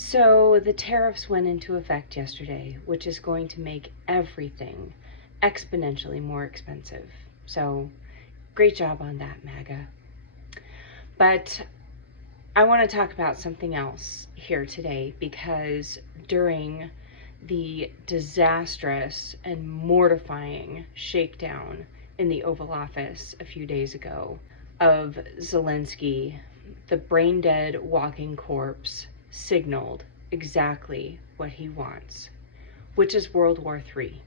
So the tariffs went into effect yesterday, which is going to make everything exponentially more expensive. So great job on that, MAGA. But I want to talk about something else here today, because during the disastrous and mortifying shakedown in the Oval Office a few days ago of Zelensky, the brain-dead walking corpse signaled exactly what he wants, which is World War III.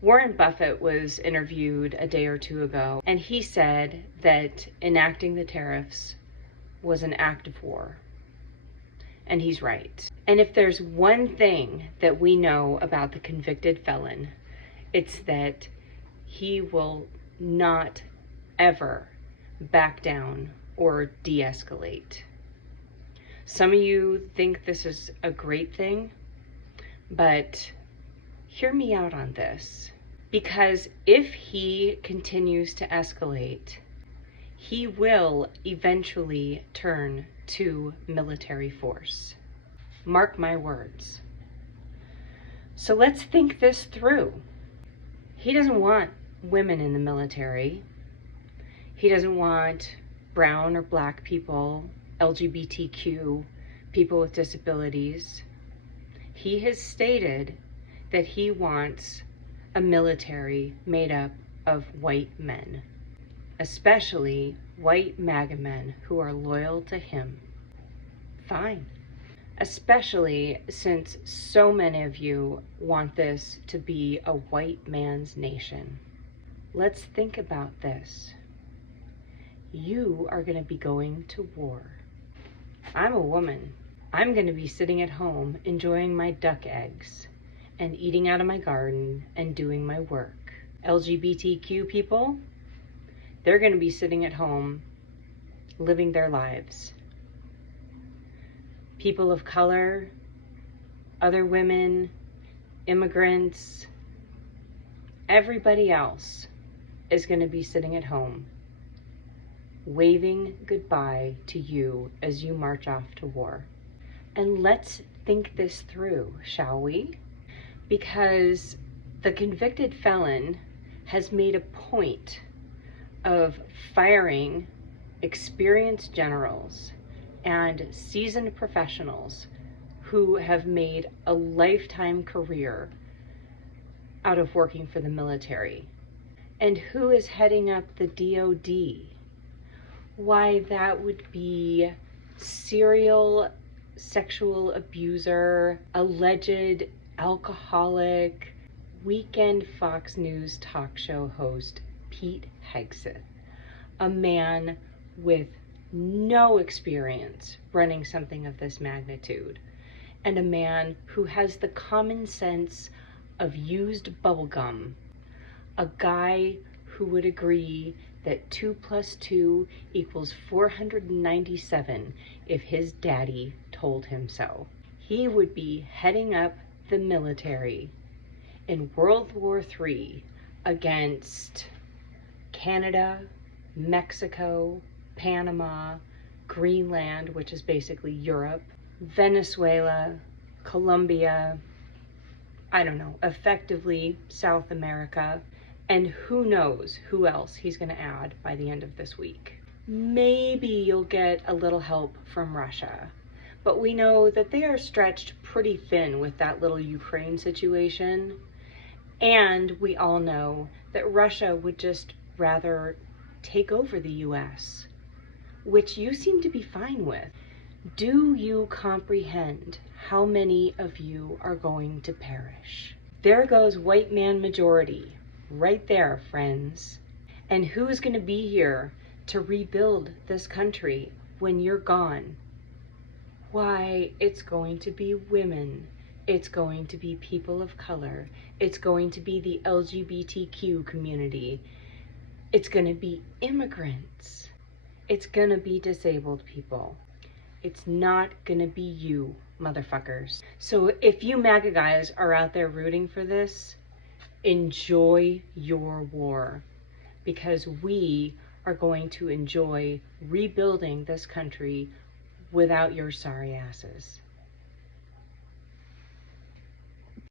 Warren Buffett was interviewed a day or two ago, and he said that enacting the tariffs was an act of war. And he's right. And if there's one thing that we know about the convicted felon, it's that he will not ever back down or de-escalate. Some of you think this is a great thing, but hear me out on this. Because if he continues to escalate, he will eventually turn to military force. Mark my words. So let's think this through. He doesn't want women in the military. He doesn't want brown or black people, LGBTQ, people with disabilities. He has stated that he wants a military made up of white men, especially white MAGA men who are loyal to him. Fine. Especially since so many of you want this to be a white man's nation. Let's think about this. You are going to be going to war. I'm a woman. I'm going to be sitting at home enjoying my duck eggs and eating out of my garden and doing my work. LGBTQ people, they're going to be sitting at home living their lives. People of color, other women, immigrants, everybody else is going to be sitting at home waving goodbye to you as you march off to war. And let's think this through, shall we? Because the convicted felon has made a point of firing experienced generals and seasoned professionals who have made a lifetime career out of working for the military. And who is heading up the DOD? Why, that would be serial sexual abuser, alleged alcoholic, weekend Fox News talk show host Pete Hegseth, a man with no experience running something of this magnitude, and a man who has the common sense of used bubblegum, a guy who would agree that 2 + 2 = 497 if his daddy told him so. He would be heading up the military in World War III against Canada, Mexico, Panama, Greenland, which is basically Europe, Venezuela, Colombia, I don't know, effectively South America, and who knows who else he's going to add by the end of this week. Maybe you'll get a little help from Russia, but we know that they are stretched pretty thin with that little Ukraine situation, and we all know that Russia would just rather take over the US, which you seem to be fine with. Do you comprehend how many of you are going to perish? There goes white man majority. Right there, friends. And who's going to be here to rebuild this country when you're gone? Why, it's going to be women. It's going to be people of color. It's going to be the LGBTQ community. It's going to be immigrants. It's going to be disabled people. It's not going to be you, motherfuckers. So if you MAGA guys are out there rooting for this, enjoy your war, because we are going to enjoy rebuilding this country without your sorry asses.